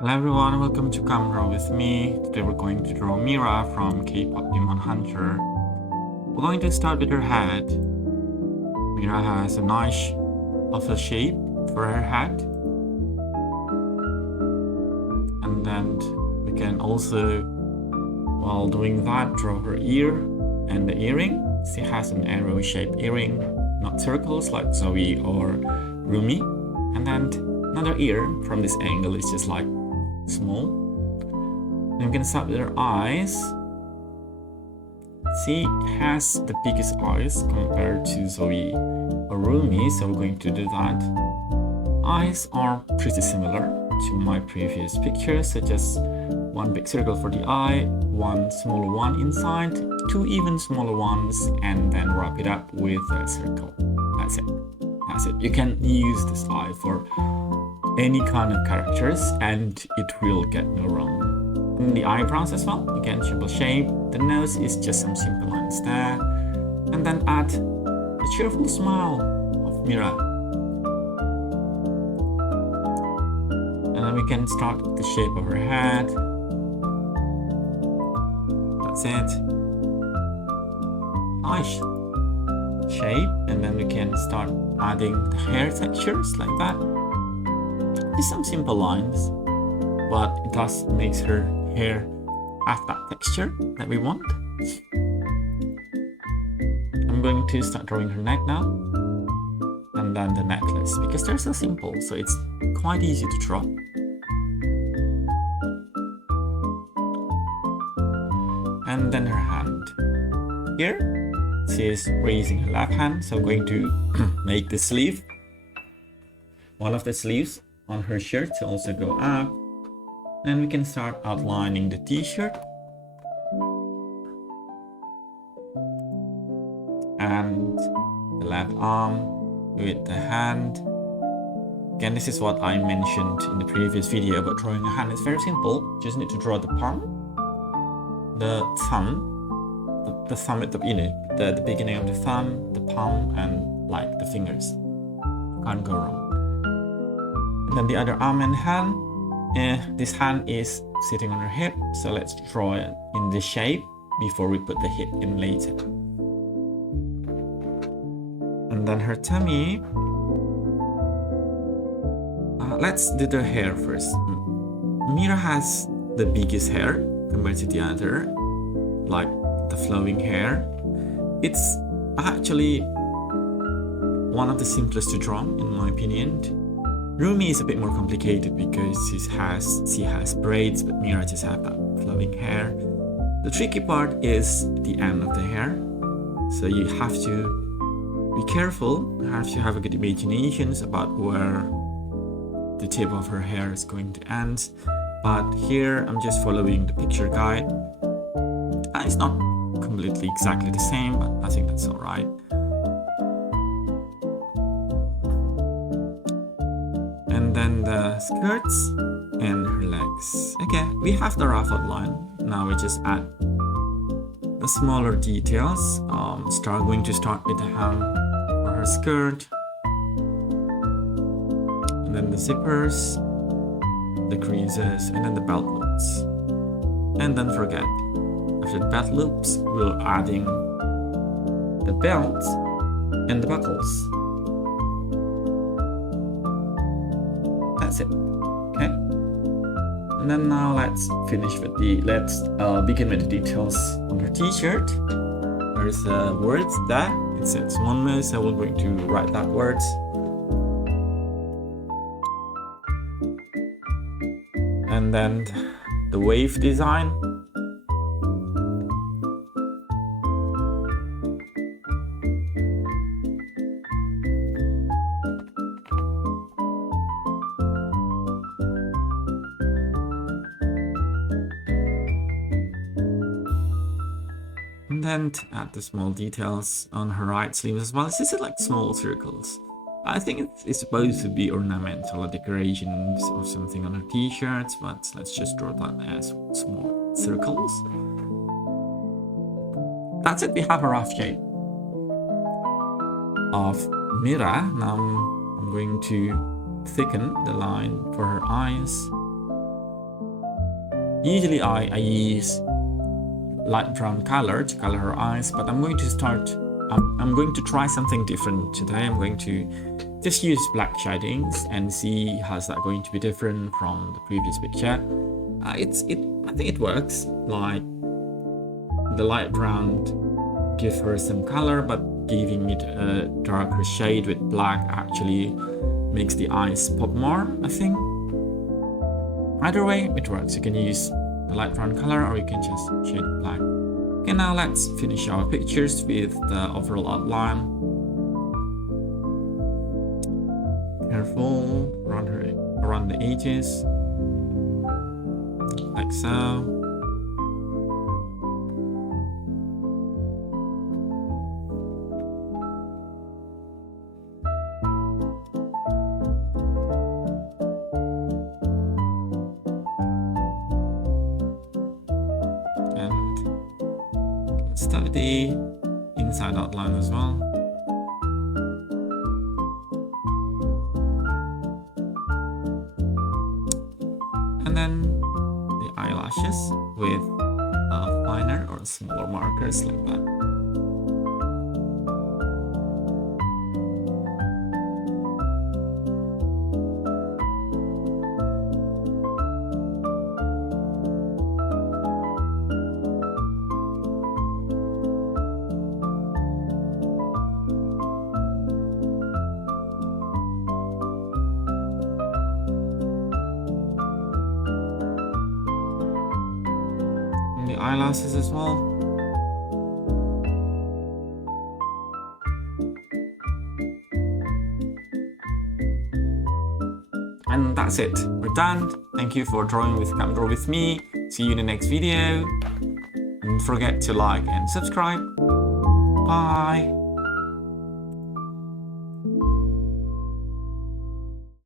Hello everyone, welcome to Come Draw with me. Today we're going to draw Mira from KPop Demon Hunter. We're going to start with her head. Mira has a nice oval shape for her head. And then we can also, while doing that, draw her ear and the earring. She has an arrow-shaped earring, not circles like Zoe or Rumi. And then another ear from this angle is just like small. Then we can start with her eyes. She has the biggest eyes compared to Zoe or Rumi, so we're going to do that. Eyes are pretty similar to my previous pictures, such as one big circle for the eye, one smaller one inside, two even smaller ones, and then wrap it up with a circle. That's it. That's it. You can use this eye for any kind of characters and it will get no wrong. And the eyebrows as well, again simple shape. The nose is just some simple lines there, and then add the cheerful smile of Mira. And then we can start with the shape of her head. That's it. Nice shape. And then we can start adding the hair textures like that. Just some simple lines, but it does makes her hair have that texture that we want. I'm going to start drawing her neck now, and then the necklace, because they're so simple, so it's quite easy to draw. And then her hand. Here, she is raising her left hand, so I'm going to make the sleeve. One of the sleeves on her shirt to also go up. Then we can start outlining the t-shirt. And the left arm with the hand. Again, this is what I mentioned in the previous video about drawing a hand. It's very simple. Just need to draw the palm, the thumb, the thumb at the beginning of the thumb, the palm, and like the fingers. Can't go wrong. And then the other arm and hand. This hand is sitting on her hip, so let's draw it in this shape before we put the hip in later. And then her tummy. Let's do the hair first. Mira has the biggest hair compared to the other, like the flowing hair. It's actually one of the simplest to draw, in my opinion. Rumi is a bit more complicated because she has braids, but Mira just has that flowing hair. The tricky part is the end of the hair, so you have to be careful. You have to have a good imagination about where the tip of her hair is going to end. But here I'm just following the picture guide. It's not completely exactly the same, but I think that's alright. And then the skirts and her legs. Okay, we have the rough outline. Now we just add the smaller details. Going to start with the hem for her skirt. And then the zippers, the creases, and then the belt loops. And don't forget, after the belt loops, we're adding the belt and the buckles. That's it. Okay. And then now let's begin with the details on her t-shirt. There's words that it says Monme, so we're going to write that words. And then the wave design. And then to add the small details on her right sleeve as well. This is like small circles. I think it's supposed to be ornamental or decorations or something on her t-shirts, but let's just draw that as small circles. That's it, we have a rough shape of Mira. Now I'm going to thicken the line for her eyes. Usually I use light brown color to color her eyes, but I'm going to try something different today. I'm going to just use black shadings and see how's that going to be different from the previous picture. I think it works. Like the light brown give her some color, but giving it a darker shade with black actually makes the eyes pop more, I think. Either way, it works. You can use the light brown color or you can just shade black. Okay, now let's finish our pictures with the overall outline. Careful around the edges, like so. Start the inside outline as well. And then the eyelashes with finer or smaller markers like that. The eyelashes as well. And that's it. We're done. Thank you for drawing with Come Draw with me. See you in the next video. Don't forget to like and subscribe. Bye.